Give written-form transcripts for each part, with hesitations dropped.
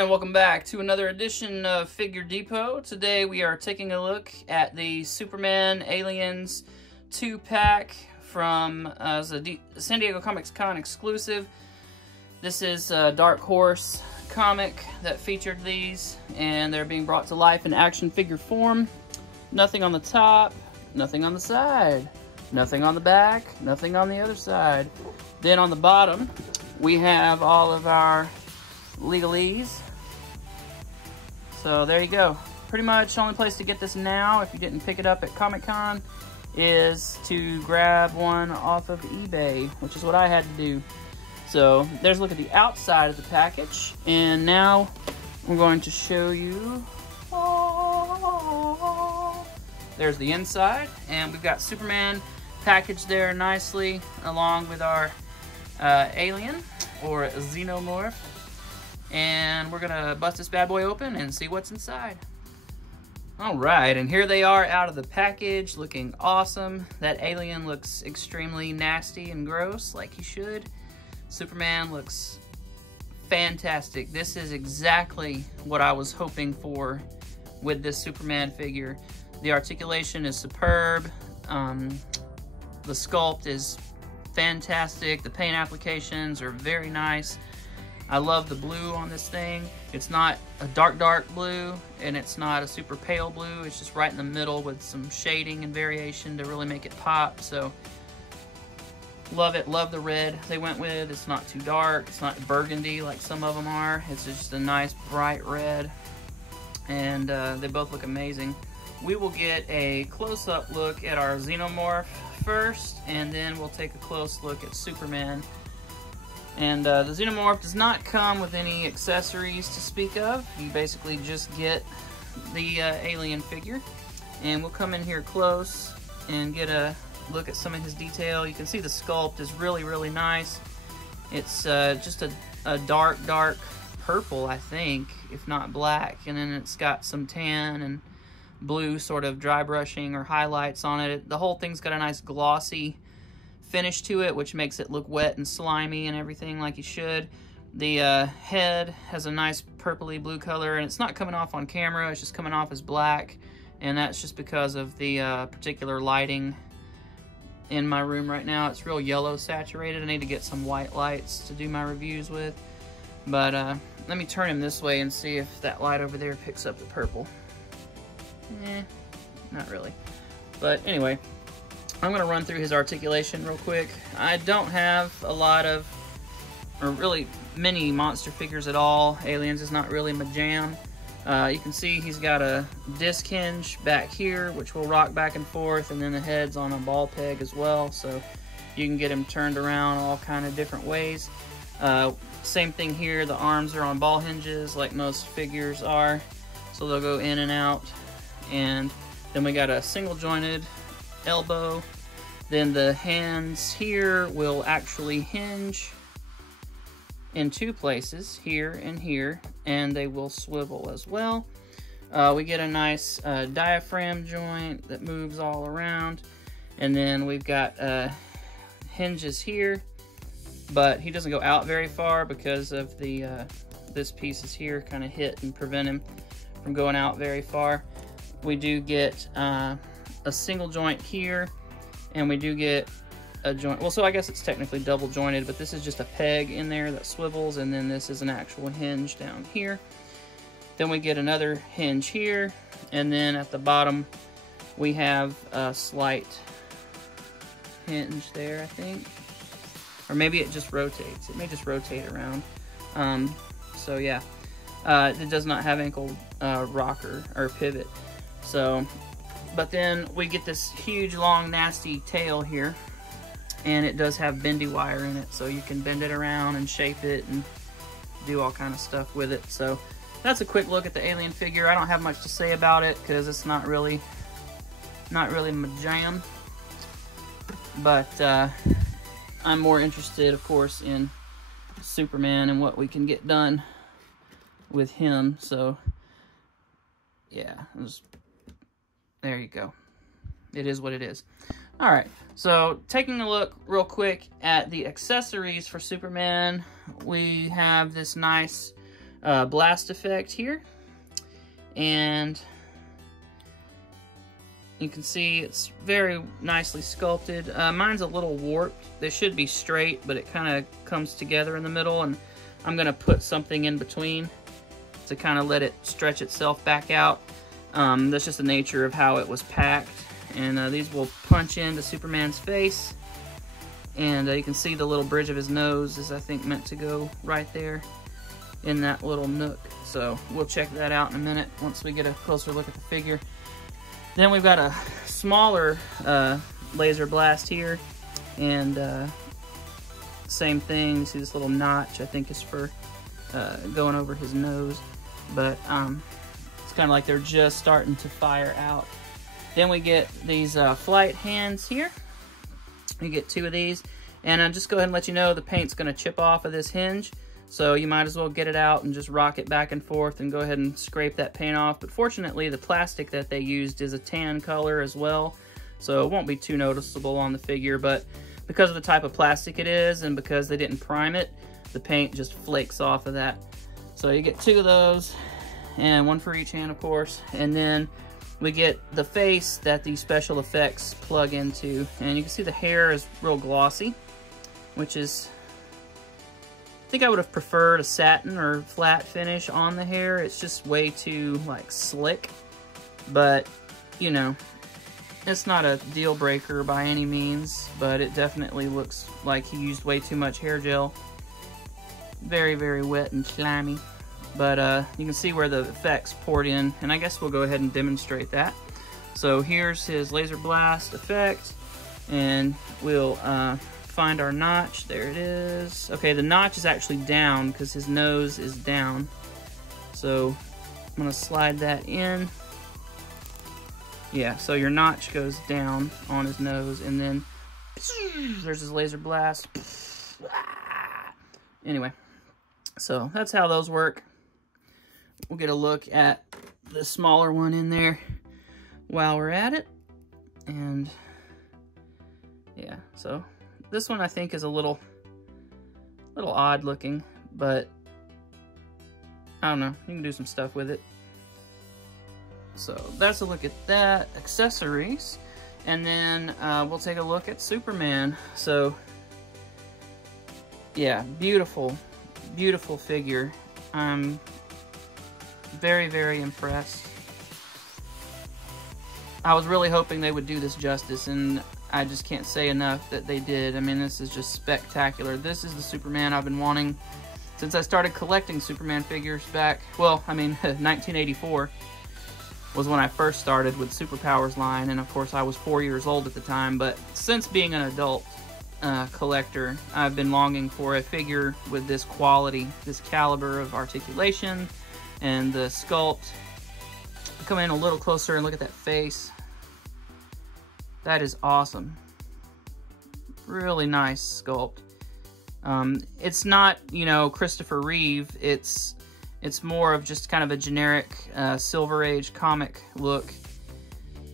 And welcome back to another edition of Figure Depot. Today we are taking a look at the Superman Aliens 2-pack from the San Diego Comics Con exclusive. This is a Dark Horse comic that featured these, and they're being brought to life in action figure form. Nothing on the top, nothing on the side, nothing on the back, nothing on the other side. Then on the bottom, we have all of our legalese. So there you go. Pretty much the only place to get this now, if you didn't pick it up at Comic-Con, is to grab one off of eBay, which is what I had to do. So there's a look at the outside of the package, and now we're going to show you. There's the inside, and we've got Superman packaged there nicely along with our alien or xenomorph. And we're gonna bust this bad boy open and see what's inside. All right, and here they are out of the package, looking awesome. That alien looks extremely nasty and gross, like he should. Superman looks fantastic. This is exactly what I was hoping for with this Superman figure. The articulation is superb. The sculpt is fantastic. The paint applications are very nice. I love the blue on this thing. It's not a dark blue, and it's not a super pale blue. It's just right in the middle with some shading and variation to really make it pop. So love it. Love the red they went with. It's not too dark. It's not burgundy like some of them are. It's just a nice bright red, and they both look amazing. We will get a close-up look at our Xenomorph first, and then we'll take a close look at Superman. And the Xenomorph does not come with any accessories to speak of. You basically just get the alien figure. And we'll come in here close and get a look at some of his detail. You can see the sculpt is really, really nice. It's just a dark purple, I think, if not black. And then it's got some tan and blue sort of dry brushing or highlights on it. The whole thing's got a nice glossy finish to it, which makes it look wet and slimy and everything like you should. The head has a nice purpley blue color, and it's not coming off on camera. It's just coming off as black, and that's just because of the particular lighting in my room right now. It's real yellow saturated. I need to get some white lights to do my reviews with. But let me turn him this way and see if that light over there picks up the purple. Not really. But anyway, I'm going to run through his articulation real quick. I don't have a lot of, or really many monster figures at all. Aliens is not really my jam. You can see he's got a disc hinge back here, which will rock back and forth, and then the head's on a ball peg as well, so you can get him turned around all kind of different ways. Same thing here, the arms are on ball hinges like most figures are, so they'll go in and out. And then we got a single jointed elbow. Then the hands here will actually hinge in two places, here and here, and they will swivel as well. We get a nice diaphragm joint that moves all around, and then we've got hinges here, but he doesn't go out very far because of the this piece is here kind of hit and prevent him from going out very far. We do get a single joint here, and we do get a joint. Well, so I guess it's technically double jointed, but this is just a peg in there that swivels, and then this is an actual hinge down here. Then we get another hinge here, and then at the bottom we have a slight hinge there, I think. Or maybe it just rotates. It may just rotate around. So yeah, it does not have ankle rocker or pivot. So, but then we get this huge, long, nasty tail here, and it does have bendy wire in it, so you can bend it around and shape it and do all kind of stuff with it. So that's a quick look at the alien figure. I don't have much to say about it because it's not really my jam. But I'm more interested, of course, in Superman and what we can get done with him. So yeah, there you go. It is what it is. All right, so taking a look real quick at the accessories for Superman, we have this nice blast effect here. And you can see it's very nicely sculpted. Mine's a little warped. They should be straight, but it kind of comes together in the middle, and I'm going to put something in between to kind of let it stretch itself back out. That's just the nature of how it was packed. And these will punch into Superman's face. And you can see the little bridge of his nose is, I think, meant to go right there in that little nook. So we'll check that out in a minute once we get a closer look at the figure. Then we've got a smaller laser blast here, and same thing. You see this little notch, I think is for going over his nose, but it's kind of like they're just starting to fire out. Then we get these flight hands here. We get 2 of these, and I'll just go ahead and let you know the paint's going to chip off of this hinge. So you might as well get it out and just rock it back and forth and go ahead and scrape that paint off. But fortunately, the plastic that they used is a tan color as well, so it won't be too noticeable on the figure. But because of the type of plastic it is and because they didn't prime it, the paint just flakes off of that. So you get 2 of those, and 1 for each hand, of course. And then we get the face that the special effects plug into. And you can see the hair is real glossy, which is... I think I would have preferred a satin or flat finish on the hair. It's just way too, like, slick. But, you know, it's not a deal breaker by any means, but it definitely looks like he used way too much hair gel. Very, very wet and slimy. But you can see where the effects poured in, and I guess we'll go ahead and demonstrate that. So here's his laser blast effect, and we'll find our notch. There it is. Okay, the notch is actually down because his nose is down. So I'm gonna slide that in. Yeah, so your notch goes down on his nose, and then there's his laser blast. Anyway, so that's how those work. We'll get a look at the smaller one in there while we're at it. And yeah, so this one I think is a little odd looking, but I don't know, you can do some stuff with it. So that's a look at that. Accessories, and then we'll take a look at Superman. So yeah, beautiful, beautiful figure. I'm very, very impressed. I was really hoping they would do this justice, and I just can't say enough that they did. I mean, this is just spectacular. This is the Superman I've been wanting since I started collecting Superman figures back, well, I mean, 1984 was when I first started with Superpowers line, and of course I was 4 years old at the time, but since being an adult collector, I've been longing for a figure with this quality, this caliber of articulation, and the sculpt. Come in a little closer and look at that face. That is awesome. Really nice sculpt. It's not, you know, Christopher Reeve. It's more of just kind of a generic Silver Age comic look,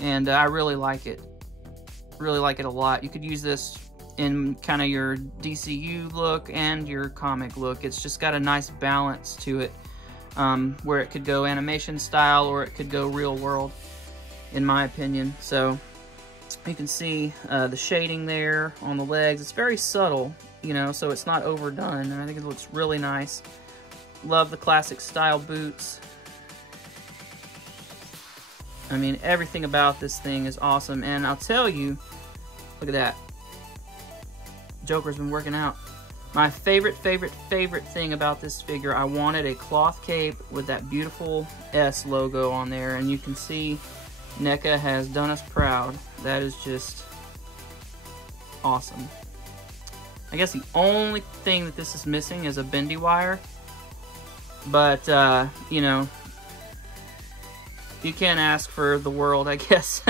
and I really like it. Really like it a lot. You could use this in kind of your DCU look and your comic look. It's just got a nice balance to it, where it could go animation style or it could go real world, in my opinion. So you can see the shading there on the legs. It's very subtle, you know, so it's not overdone, and I think it looks really nice. Love the classic style boots. I mean, everything about this thing is awesome, and I'll tell you, look at that. Joker's been working out. My favorite thing about this figure, I wanted a cloth cape with that beautiful S logo on there, and you can see NECA has done us proud. That is just awesome. I guess the only thing that this is missing is a bendy wire, but you know, you can't ask for the world, I guess.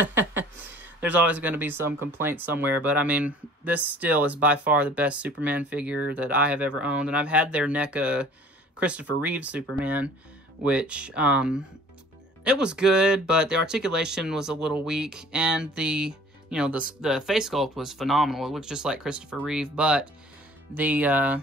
There's always going to be some complaint somewhere, but I mean, this still is by far the best Superman figure that I have ever owned, and I've had their NECA Christopher Reeve Superman, which it was good, but the articulation was a little weak, and the face sculpt was phenomenal. It looks just like Christopher Reeve, but the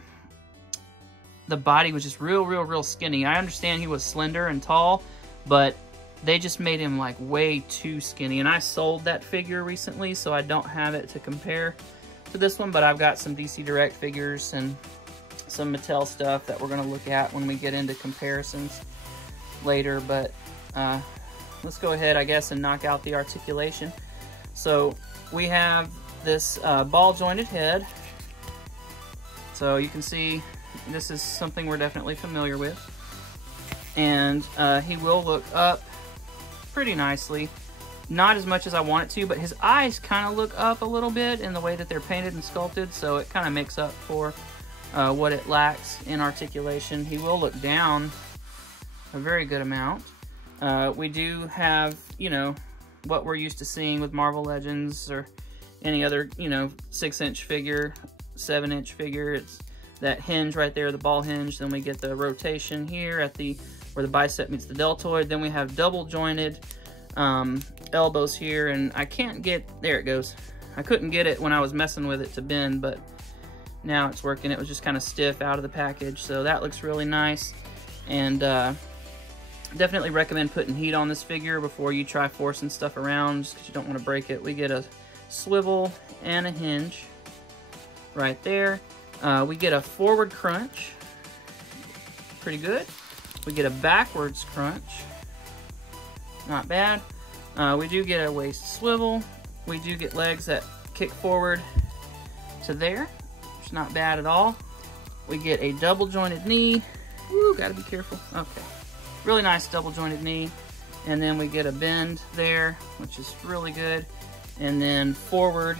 the body was just real skinny. I understand he was slender and tall, but they just made him like way too skinny. And I sold that figure recently, so I don't have it to compare to this one, but I've got some DC Direct figures and some Mattel stuff that we're going to look at when we get into comparisons later. But let's go ahead, I guess, and knock out the articulation. So we have this ball jointed head. So you can see this is something we're definitely familiar with. And he will look up pretty nicely. Not as much as I want it to, but his eyes kind of look up a little bit in the way that they're painted and sculpted, so it kind of makes up for what it lacks in articulation. He will look down a very good amount. We do have, you know, what we're used to seeing with Marvel Legends or any other, you know, 6-inch figure, 7-inch figure. It's that hinge right there, the ball hinge. Then we get the rotation here at the where the bicep meets the deltoid. Then we have double jointed elbows here, and I can't get, there it goes. I couldn't get it when I was messing with it to bend, but now it's working. It was just kind of stiff out of the package, so that looks really nice. And definitely recommend putting heat on this figure before you try forcing stuff around, just because you don't want to break it. We get a swivel and a hinge right there. We get a forward crunch, pretty good. We get a backwards crunch, not bad. We do get a waist swivel. We do get legs that kick forward to there, which is not bad at all. We get a double jointed knee. Woo, gotta be careful. Okay, really nice double jointed knee. And then we get a bend there, which is really good. And then forward,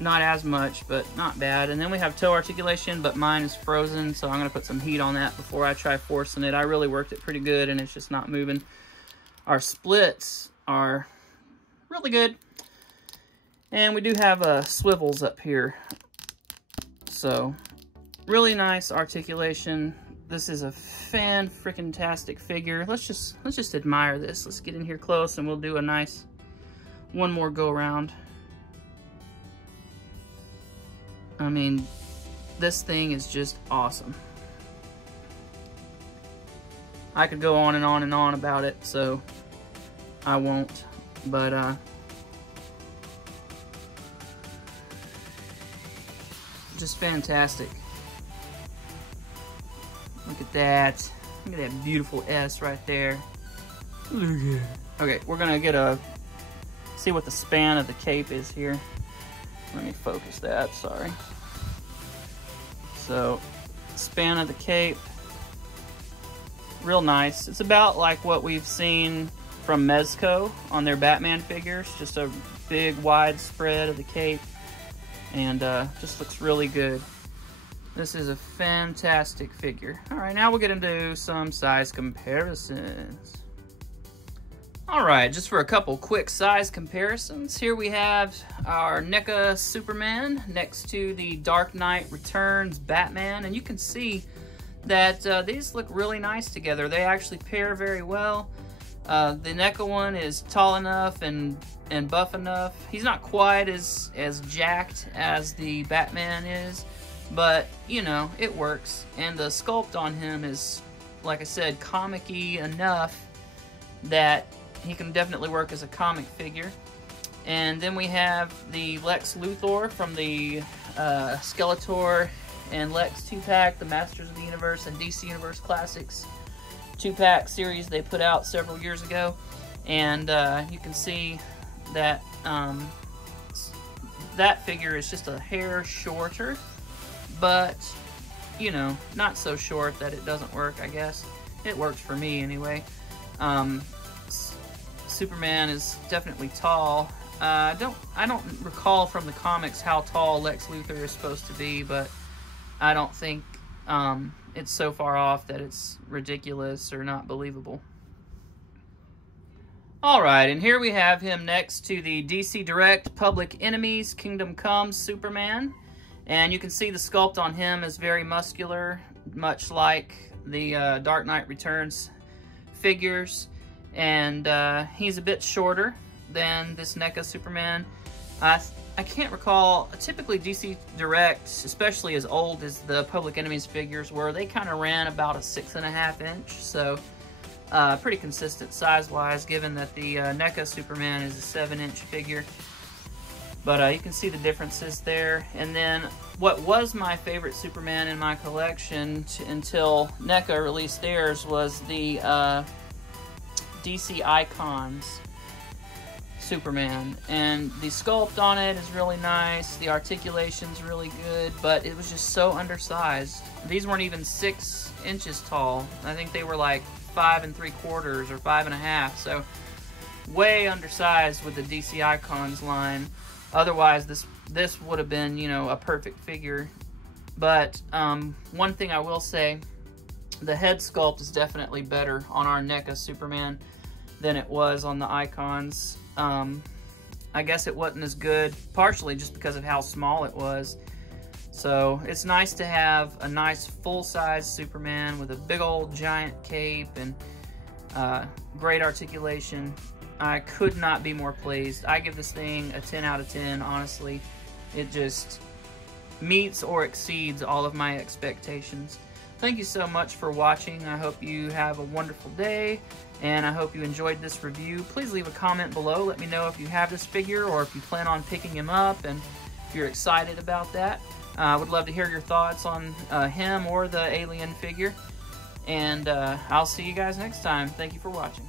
not as much, but not bad. And then we have toe articulation, but mine is frozen, so I'm gonna put some heat on that before I try forcing it. I really worked it pretty good, and it's just not moving. Our splits are really good. And we do have swivels up here. So, really nice articulation. This is a fan-frickin-tastic figure. Let's just admire this. Let's get in here close, and we'll do a nice one more go-around. I mean, this thing is just awesome. I could go on and on and on about it, so I won't. But just fantastic. Look at that. Look at that beautiful S right there. Look at it. Okay, we're gonna get a see what the span of the cape is here. Let me focus that, sorry. So, span of the cape, real nice. It's about like what we've seen from Mezco on their Batman figures. Just a big wide spread of the cape, and just looks really good. This is a fantastic figure. All right, now we'll get into some size comparisons. All right, just for a couple quick size comparisons, here we have our NECA Superman next to the Dark Knight Returns Batman, and you can see that these look really nice together. They actually pair very well. The NECA one is tall enough and buff enough. He's not quite as jacked as the Batman is, but you know, it works. And the sculpt on him is, like I said, comic-y enough that he can definitely work as a comic figure. And then we have the Lex Luthor from the Skeletor and Lex 2-pack, the Masters of the Universe and DC Universe Classics 2-pack series they put out several years ago. And you can see that that figure is just a hair shorter, but you know, not so short that it doesn't work, I guess. It works for me anyway. Superman is definitely tall. I don't recall from the comics how tall Lex Luthor is supposed to be, but I don't think it's so far off that it's ridiculous or not believable. Alright, and here we have him next to the DC Direct Public Enemies Kingdom Come Superman. And you can see the sculpt on him is very muscular, much like the Dark Knight Returns figures. And he's a bit shorter than this NECA Superman. I can't recall, typically DC Direct, especially as old as the Public Enemies figures were, they kind of ran about a 6.5 inch, so pretty consistent size-wise, given that the NECA Superman is a 7-inch figure. But you can see the differences there. And then what was my favorite Superman in my collection until NECA released theirs was the DC Icons Superman. And the sculpt on it is really nice. The articulation's really good, but it was just so undersized. These weren't even 6 inches tall. I think they were like 5 3/4 or 5 1/2. So way undersized with the DC Icons line. Otherwise, this would have been, you know, a perfect figure. But one thing I will say, the head sculpt is definitely better on our NECA Superman than it was on the Icons. I guess it wasn't as good, partially just because of how small it was. So it's nice to have a nice full-size Superman with a big old giant cape and great articulation. I could not be more pleased. I give this thing a 10 out of 10, honestly. It just meets or exceeds all of my expectations. Thank you so much for watching. I hope you have a wonderful day, and I hope you enjoyed this review. Please leave a comment below. Let me know if you have this figure or if you plan on picking him up and if you're excited about that. I would love to hear your thoughts on him or the alien figure. And I'll see you guys next time. Thank you for watching.